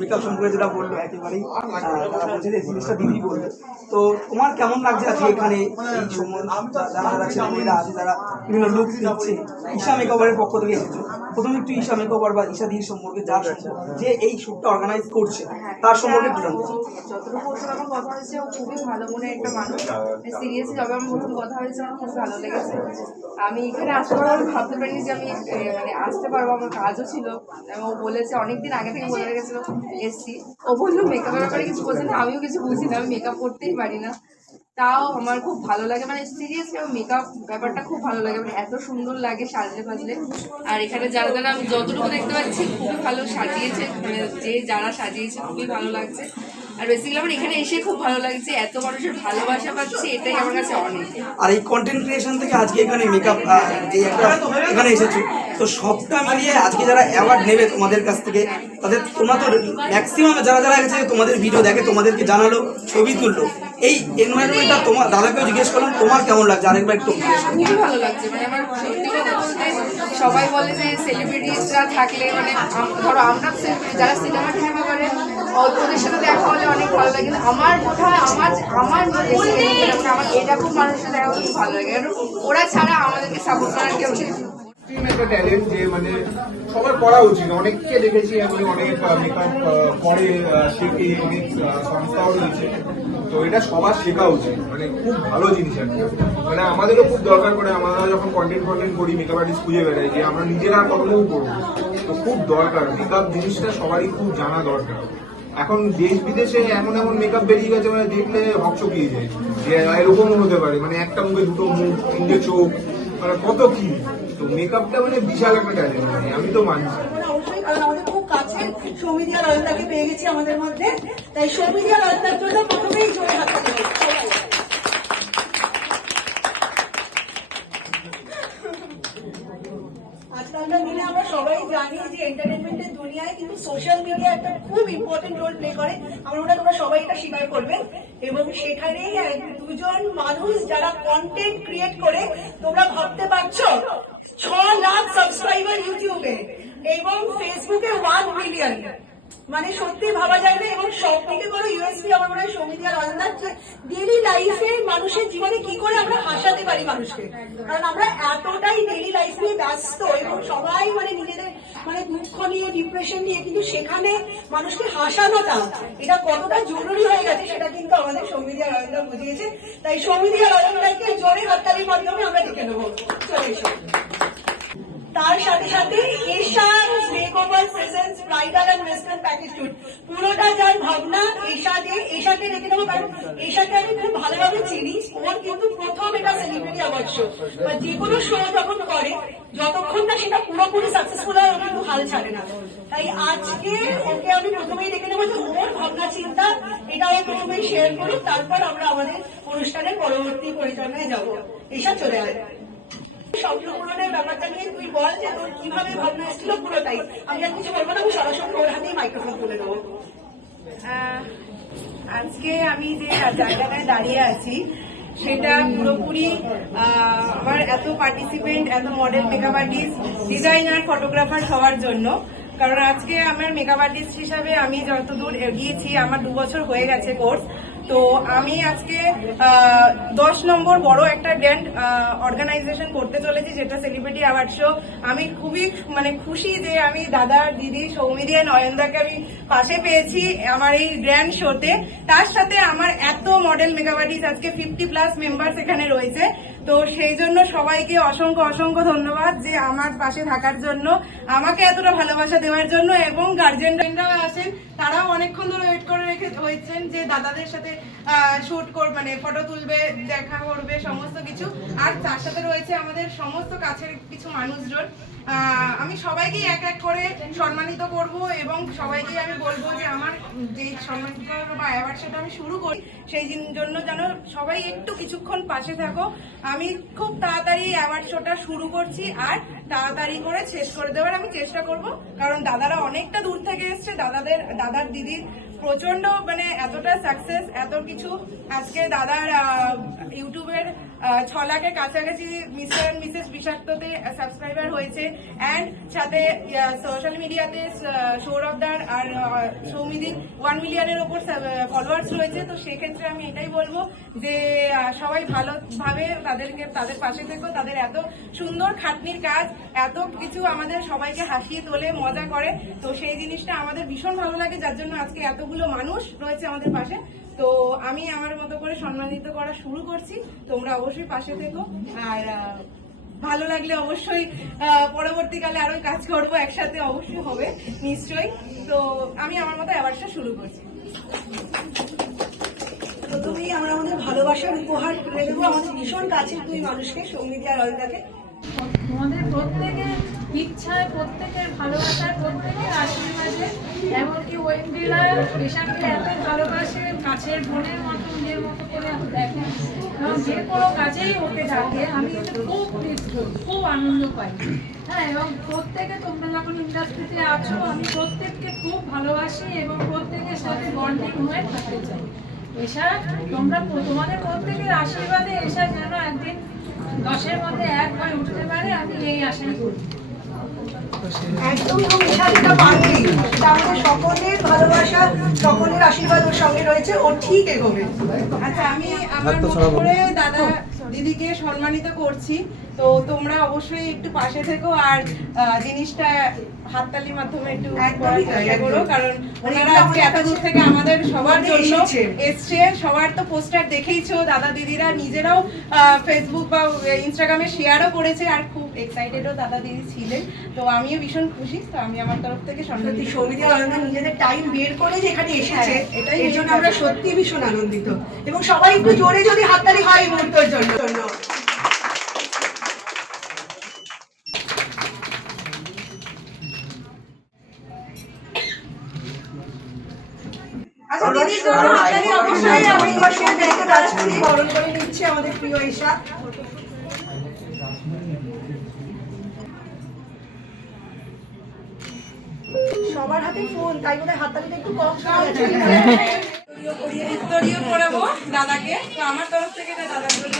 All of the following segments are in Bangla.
মেকআপ সম্পর্কে যেটা বললো একেবারেই তারা বলছে যে জিনিসটা দিদি বললো। তো তোমার কেমন লাগছে আজকে এখানে এই সময় যারা যারা ছেলেমেয়েরা আছে যারা বিভিন্ন লুক দিচ্ছে, ঈশা মেকওভারের পক্ষ থেকে এসেছো, প্রথমে একটু ঈশা মেকওভার বা ঈশা দিদির সম্পর্কে যার সম্পর্কে যে এই শ্যুটটা অর্গানাইজ করছে তার সম্পর্কে একটু জানতে চাই। যতটুকু ওর সাথে আমার কথা হয়েছে, ও খুবই ভালো মনে একটা মানুষ। সিরিয়াসলি যবে আমার প্রথম কথা হয়েছে আমার খুব ভালো লেগেছে। আমি এখানে আসতে পারবো, আমি ভাবতে পারিনি যে আমি মানে আসতে পারবো। আমার কাজও ছিল এবং ও বলেছে অনেকদিন আগে থেকে বলে রেখেছিল এসছি। ও বললো মেকআপের ব্যাপারে কিছু বলছে না, আমিও কিছু বুঝি না, আমি মেকআপ করতেই পারি না। তাও আমার খুব ভালো লাগে, মানে সিরিয়াসলি আমার মেকআপ ব্যাপারটা খুব ভালো লাগে, মানে এত সুন্দর লাগে সাজলে ফাজলে। আর এখানে যারা যারা আমি যতটুকু দেখতে পাচ্ছি খুবই ভালো সাজিয়েছে, মানে যে যারা সাজিয়েছে খুবই ভালো লাগছে। আর বেসিক্যালি আমার এখানে এসে খুব ভালো লাগছে, এত মানুষের ভালোবাসা পাচ্ছি, এটাই আমার কাছে অনেক। আর এই কন্টেন্ট ক্রিয়েশন থেকে আজকে এখানে মেকআপ যে একটা এখানে এসেছো, তো সবটা মিলিয়ে আজকে যারা অ্যাওয়ার্ড নেবে তোমাদের কাছ থেকে, তাদের তোমরা তো ম্যাক্সিমাম যারা যারা গেছে তোমাদের ভিডিও দেখে, তোমাদেরকে জানালো, ছবি তুললো, এই এনভায়রনমেন্টটা তোমার দাদাকেও জিজ্ঞেস করলাম তোমার কেমন লাগছে, আরেকবার একটু খুবই ভালো লাগছে। মানে আমার সত্যি কথা বলতে, সবাই বলে যে সেলিব্রিটিসরা থাকলে মানে ধরো আমরা যারা সিনেমা টিনেমা করে ওদের সাথে দেখা হলে অনেক ভালো লাগে, কিন্তু আমার বোধহয় আমার আমার এরকম মানুষের দেখা হলে খুব ভালো লাগে, কারণ ওরা ছাড়া আমাদেরকে সাপোর্ট করার কেউ নেই। একটা ট্যালেন্ট যে মানে সবার করা উচিত। অনেককে দেখেছি আমি, অনেক মেকআপ করে শেখে, অনেক সংস্থাও রয়েছে, তো এটা সবার শেখা উচিত। মানে খুব ভালো জিনিস আর কি। মানে আমাদেরও খুব দরকার পড়ে, আমরা যখন কন্টেন্ট করি, মেকআপ আর্টিস্ট খুঁজে বেড়াই যে আমরা নিজেরা কতটুকু করবো, তো খুব দরকার মেকআপ জিনিসটা সবারই খুব জানা দরকার। এখন দেশ বিদেশে এমন এমন মেকআপ বেরিয়ে গেছে, মানে দেখলে হকচকিয়ে যায় যে এরকমও হতে পারে, মানে একটা মুখে দুটো মুখ, তিনটে চোখ, মানে কত কি। তো মেকআপটা মানে বিশাল একটা ট্যালেন্ট, মানে আমি তো মানছি। অবশ্যই, কারণ আমাদের খুব কাছে সৌমিদিয়া রয়নদাকে পেয়ে গেছি আমাদের মধ্যে, তাই সৌমিদিয়া রয়নদার জন্য প্রথমেই জোরে হাত তালি হোক। আজকালকার দিনে আমরা সবাই জানি যে এন্টারটেনমেন্টের দুনিয়ায় কিন্তু সোশ্যাল মিডিয়া একটা খুব ইম্পর্টেন্ট রোল প্লে করে। আমার মনে হয় তোমরা সবাই এটা স্বীকার করবে। এবং সেখানেই দুজন মানুষ যারা কন্টেন্ট ক্রিয়েট করে, তোমরা ভাবতে পারছো 6 লাখ সাবস্ক্রাইবার ইউটিউবে এবং ফেসবুকে 1 মিলিয়ন, মানে সত্যি ভাবা যায় না। এবং সব থেকে বড় ইউএসপি আমার মনে হয় সৌমিদিয়া রয়নদার, যে ডেইলি লাইফে মানুষের জীবনে কি করে আমরা হাসাতে পারি মানুষকে, কারণ আমরা এতটাই ডেইলি লাইফ নিয়ে ব্যস্ত এবং সবাই মানে নিজেদের মানে দুঃখ নিয়ে, ডিপ্রেশন নিয়ে, কিন্তু সেখানে মানুষকে হাসানোটা এটা কতটা জরুরি হয়ে গেছে সেটা কিন্তু আমাদের সৌমিদিয়া রয়নদা বুঝিয়েছে। তাই সৌমিদিয়া রয়নদাকে জোরে হাততালির মাধ্যমে আমরা দেখে নেবো। চলে এসো। তার সাথে সাথে এশার makeover presence bridal and western package shoot, পুরোটা যার ভাবনা এশাকে রেখে দেবো, কারণ এশাকে আমি খুব ভালোভাবে চিনি। ওর কিন্তু প্রথম এটা সেলিব্রিটি অ্যাওয়ার্ড শো বা যে কোনো শো যখন করে, যতক্ষণ না সেটা পুরোপুরি সাকসেসফুল হয় ও কিন্তু হাল ছাড়ে না। তাই আজকে ওকে আমি প্রথমেই রেখে দেবো যে ওর ভাবনা চিন্তা এটা ও প্রথমেই শেয়ার করুক, তারপর আমরা আমাদের অনুষ্ঠানের পরবর্তী পরিচালনায় যাবো। এশা চলে আসে। স্বপ্ন পূরণের ব্যাপারটা নিয়ে তুই বল যে তোর কিভাবে ভাবনা এসেছিল পুরোটাই। আমি আর কিছু বলবো না, আমি সরাসরি ওর হাতেই মাইক্রোফোন তুলে দেবো। আজকে আমি যে জায়গাটায় দাঁড়িয়ে আছি সেটা পুরোপুরি আমার এত পার্টিসিপেন্ট, এত model, makeup artist, designer, photographer সবার জন্য। কারণ আজকে আমার মেকআপ আর্টিস্ট হিসাবে আমি যতদূর এগিয়েছি, আমার 2 বছর হয়ে গেছে কোর্স। তো আমি আজকে 10 নম্বর বড় একটা গ্র্যান্ড অর্গানাইজেশন করতে চলেছি, যেটা সেলিব্রিটি অ্যাওয়ার্ড শো। আমি খুবই মানে খুশি যে আমি দাদা, দিদি, সৌমিদিয়া, নয়নদাকে আমি পাশে পেয়েছি আমার এই গ্র্যান্ড শোতে। তার সাথে আমার এত মডেল মেকআপ আর্টিস্ট, আজকে 50+ মেম্বার্স এখানে রয়েছে। তো সেই জন্য সবাইকে অসংখ্য অসংখ্য ধন্যবাদ যে আমার পাশে থাকার জন্য, আমাকে এতটা ভালোবাসা দেওয়ার জন্য। এবং গার্জেনরাও আছেন, তারাও অনেকক্ষণ ধরে ওয়েট করে হয়েছেন যে দাদাদের সাথে শুট মানে ফটো তুলবে, দেখা করবে, সমস্ত কিছু। আর তার সাথে রয়েছে আমাদের সমস্ত কাছের কিছু মানুষজন। আমি সবাইকেই এক এক করে সম্মানিত করব এবং সবাইকে আমি বলবো যে আমার যে সম্মানিত বা অ্যাওয়ার্ড সেটা আমি শুরু করি, সেই জন্য যেন সবাই একটু কিছুক্ষণ পাশে থাকো। আমি খুব তাড়াতাড়ি অ্যাওয়ার্ড শোটা শুরু করছি আর তাড়াতাড়ি করে শেষ করে দেওয়ার আমি চেষ্টা করব, কারণ দাদারা অনেকটা দূর থেকে এসছে, দাদার দিদির প্রচন্ড মানে এতটা সাকসেস, এত কিছু। আজকে দাদার ইউটিউবের 6 লাখের কাছাকাছি মিস্টার অ্যান্ড মিসেস বিষাক্ততে সাবস্ক্রাইবার হয়েছে, অ্যান্ড সাথে সোশ্যাল মিডিয়াতে সৌরভদার আর সৌমিদির 1 মিলিয়নের ওপর ফলোয়ার্স রয়েছে। তো সেক্ষেত্রে আমি এটাই বলবো যে সবাই ভালোভাবে তাদের পাশে থেকো। তাদের এত সুন্দর খাটনির কাজ, এত কিছু আমাদের সবাইকে হাসিয়ে তোলে, মজা করে। তো সেই জিনিসটা আমাদের ভীষণ ভালো লাগে, যার জন্য আজকে এতগুলো মানুষ রয়েছে আমাদের পাশে। তো আমি আমার মতো করে সম্মানিত করা শুরু করছি, তোমরা অবশ্যই পাশে থেকো। আর ভালো লাগলে অবশ্যই পরবর্তীকালে আরো কাজ করবো একসাথে, অবশ্যই হবে নিশ্চয়ই। তো আমি আমার মতো অ্যাওয়ার্ডটা শুরু করছি। প্রথমেই আমরা আমাদের ভালোবাসার উপহার তুলে দেবো আমাদের ভীষণ কাছের দুই মানুষকে, সৌমিদি আর অরিতাকে। তোমাদের প্রত্যেকের ইচ্ছায়, প্রত্যেকের ভালোবাসায়, প্রত্যেকের আশীর্বাদে, এমনকি ওয়েন্ডিরা পেশাকে এত ভালোবাসে, কাছের বোনের মতো, নিজের মতো করে দেখে, এবং যে কোনো কাজেই ওকে ডাকে, আমি এতে খুব তৃপ্ত, খুব আনন্দ পাই। হ্যাঁ, এবং প্রত্যেকে তোমরা যখন ইন্ডাস্ট্রিতে আছো, আমি প্রত্যেককে খুব ভালোবাসি এবং প্রত্যেকের সাথে বন্ডিং হয়ে থাকতে চাই। এসা তোমাদের প্রত্যেকের আশীর্বাদে এসা যেন একদিন 10-এর মধ্যে 1 হয়ে উঠতে পারে, আমি এই আশাই করি। একদম ঈশানীটা পারবেই, তাহলে সকলের ভালোবাসা, সকলের আশীর্বাদ ওর সঙ্গে রয়েছে, ও ঠিক এগোবে। আচ্ছা, আমি আমার মতো করে দাদা দিদিকে সম্মানিত করছি। তো তোমরা অবশ্যই একটু পাশে থেকো, আর জিনিসটা হাততালির মাধ্যমে একটু করার চেষ্টা করো, কারণ ওনারা আজকে এত দূর থেকে আমাদের সবার জন্য এসছে। সবার তো পোস্টার দেখেইছো, দাদা দিদিরা নিজেরাও ফেসবুক বা ইনস্টাগ্রামে শেয়ারও করেছে, আর খুব এক্সাইটেডও দাদা দিদি ছিলেন। তো আমিও ভীষণ খুশি। তো আমি আমার তরফ থেকে সত্যি সৌমিদি আর অরিন্দম নিজেদের টাইম বের করে যে এখানে এসেছে, এটাই এর জন্য আমরা সত্যি ভীষণ আনন্দিত। এবং সবাই একটু জোরে যদি হাততালি হয় এই মুহূর্তের জন্য। আচ্ছা, দিদির জন্য হাততালি অবশ্যই। আমি বসে দেখতে যাচ্ছি, বরণ করে নিচ্ছে আমাদের প্রিয় ঈশা। সবার হাতে ফোন, তাই বোধহয় হাততালিটা একটু কম শোনা যাচ্ছে। উত্তরীয় পড়াবো দাদাকে। তো আমার তরফ থেকে এটা দাদার জন্য।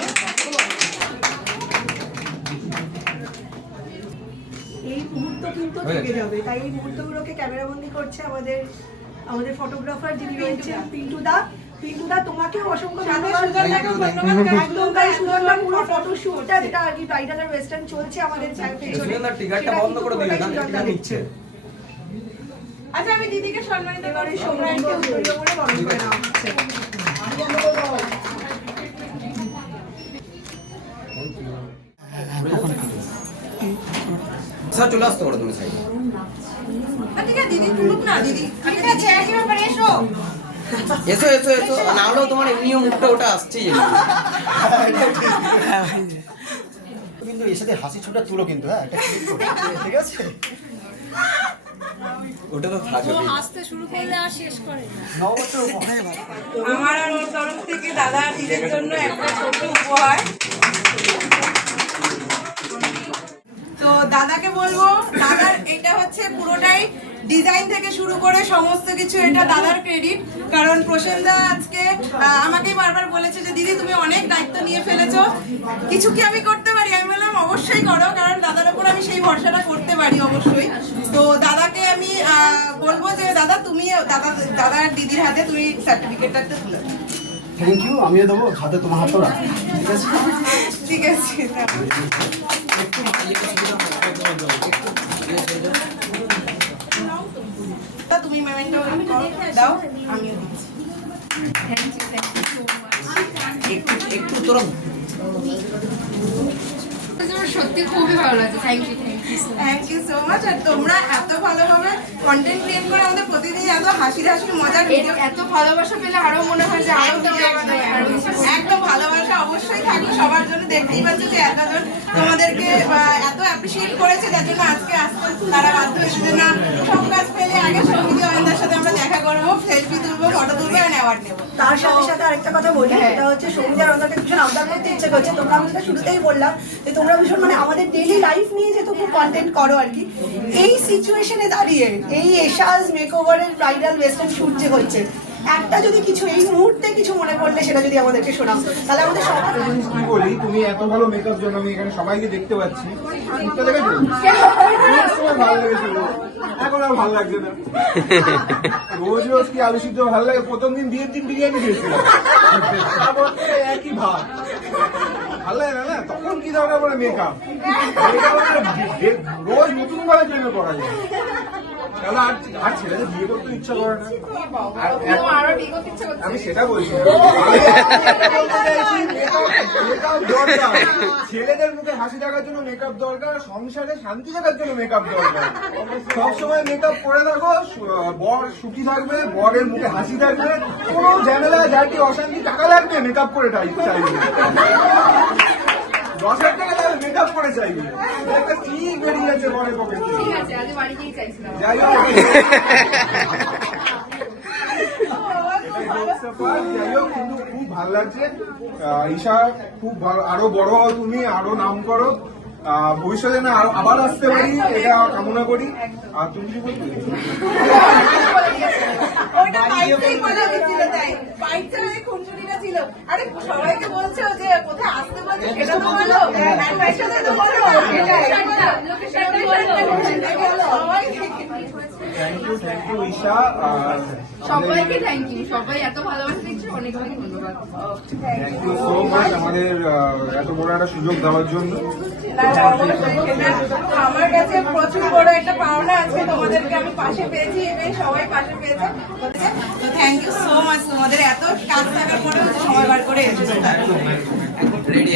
এই মুহূর্ত কিন্তু থেকে যাবে, তাই এই মুহূর্তগুলোকে ক্যামেরাবন্দি করছে আমাদের ফটোগ্রাফার যিনি রয়েছেন পিন্টুদা। পিন্টুদা, তোমাকেও অসংখ্য ধন্যবাদ। একদম তাই, সুন্দর পুরো ফটোশুটটা যেটা আর কি ব্রাইডাল আর ওয়েস্টার্ন চলছে আমাদের পেছনে, টিকারটা বন্ধ করে দিলে না, এটা নিচ্ছে। আচ্ছা, আমি দিদিকে সম্মানিত করি। সম্রাটকে উত্তরীয় করে বরণ করে নেওয়া হচ্ছে। স্যার চলে আসতে পারো তুমি সাইডে। ঠিক আছে, দিদি তুলুক না। দিদি ঠিক আছে, একেবারে এসো। এসো এসো এসো, না হলেও তোমার এমনিও মুখটা ওটা আসছেই। কিন্তু এর সাথে হাসি ছোটা তুলো কিন্তু, হ্যাঁ এটা ঠিক আছে। ওটা তো থাকবে। আসতে শুরু করলে আর শেষ করে না। নববর্ষের আমার আর ওর তরফ থেকে দাদা দিদির জন্য একটা ছোট উপহার। তো দাদাকে বলবো, দাদার এটা হচ্ছে পুরোটাই ডিজাইন থেকে শুরু করে সমস্ত কিছু এটা দাদার ক্রেডিট। কারণ প্রসেনদা আজকে আমাকেই বারবার বলেছে যে দিদি তুমি অনেক দায়িত্ব নিয়ে ফেলেছো, কিছু কি আমি করতে পারি? আমি বললাম অবশ্যই করো, কারণ দাদার উপর আমি সেই ভরসাটা করতে পারি অবশ্যই। তো দাদাকে আমি বলবো যে দাদা তুমি দাদার দিদির হাতে তুমি সার্টিফিকেটটা তুলে দাও। থ্যাংক ইউ, আমিও দেবো হাতে, তোমার হাতও রাখো, ঠিক আছে? ঠিক আছে। তুমি মেমেন্টো দাও, আমিও দিচ্ছি। একটু তোরা সত্যি খুবই ভালো লাগছে। Thank you so much. আর তোমরা এত ভালোভাবে কন্টেন্ট ক্রিয়েট করে আমাদের প্রতিদিন এত হাসির মজার ভিডিও, এত ভালোবাসা পেলে আরো মনে হয় যে আরো একদম ভালোবাসা অবশ্যই থাকবে সবার জন্য। দেখতেই পাচ্ছ যে এতজন তোমাদেরকে এত অ্যাপ্রিসিয়েট করেছে, যার জন্য আজকে আসতে তারা বাধ্য হয়েছে যে না, সব কাজ পেলে আগে সৌমিদি অরিন্দার সাথে আমরা দেখা করবো, সেলফি তুলবো, ফটো তুলবে আর অ্যাওয়ার্ড নেবো। তার সাথে সাথে আরেকটা কথা বলি, এটা হচ্ছে সৌমিতার আমাকে ভীষণ আবদার করতে ইচ্ছে করছে। তোমরা আমি শুরুতেই বললাম যে তোমরা ভীষণ মানে আমাদের ডেইলি লাইফ নিয়ে যেহেতু খুব কন্টেন্ট করো আর কি, এই সিচুয়েশনে দাঁড়িয়ে এই এশাজ মেকওভারের ব্রাইডাল ওয়েস্টার্ন শুট যে হচ্ছে, একটা যদি কিছু এই মুহূর্তে কিছু মনে করলে সেটা যদি আমাদেরকে শোনাও, তাহলে আমাদের সবার কি বলি, তুমি এত ভালো মেকআপ জন্য আমি এখানে সবাইকে দেখতে পাচ্ছি, মুখটা দেখেছো? সময় ভালো লেগেছিল, এখন আর ভালো লাগছে না। রোজ রোজ কি আলু সিদ্ধ ভালো লাগে? প্রথম দিন বিয়ের দিন বিরিয়ানি খেয়েছিলাম, তারপর থেকে একই ভাত, ভালো লাগে না। তখন কি দরকার পড়ে মেকআপ? রোজ নতুন ভাবে জন্য করা যায়। তাহলে আর ছেলেদের বিয়ে করতে ইচ্ছা করে না। আমি সেটা বলছি না। মেকআপ দরকার, ছেলেদের মুখে হাসি থাকার জন্য মেকআপ দরকার, সংসারে শান্তি থাকার জন্য মেকআপ দরকার। সবসময় মেকআপ করে থাকো, বর সুখী থাকবে, বরের মুখে হাসি থাকবে, কোনো ঝামেলা ঝাঁটি অশান্তি টাকা লাগবে মেকআপ করে চাইবে। 10,000 টাকা যাবে মেকআপ করে চাইবে, একটা ঠিক বেরিয়ে যাচ্ছে বরের পকেট থেকে। যাই হোক, যাই হোক, কিন্তু খুব ভালো লাগছে। ঈশা খুব ভালো, আরো বড় হও তুমি, আরো নাম করো, ভবিষ্যতে না আবার আসতে পারি এটা কামনা করি। আর তুমি কি বলতে? ওটা বাইকটাই বলে দিচ্ছিল, তাই বাইক চালায় খুনসুটিটা ছিল। আরে সবাইকে বলছো যে কোথায় আসতে বলছে সেটা তো বলো, অ্যাডভাইসটা তো বলো, লোকেশনটা সবাই থ্যাংক ইউ ঈশা, সবাইকে থ্যাংক ইউ, সবাই এত ভালোবাসা দিচ্ছে, অনেক অনেক ধন্যবাদ। থ্যাংক ইউ সো মাচ আমাদের এত বড় একটা সুযোগ দেওয়ার জন্য। আমার কাছে প্রচুর বড় একটা পাওনা আজকে, তোমাদেরকে আমি পাশে পেয়েছি, এবং সবাই পাশে পেয়েছে। তো থ্যাংক ইউ সো মাচ, তোমাদের এত কাজ থাকার পরেও সময় বার করে এসেছো। একদম রেডি।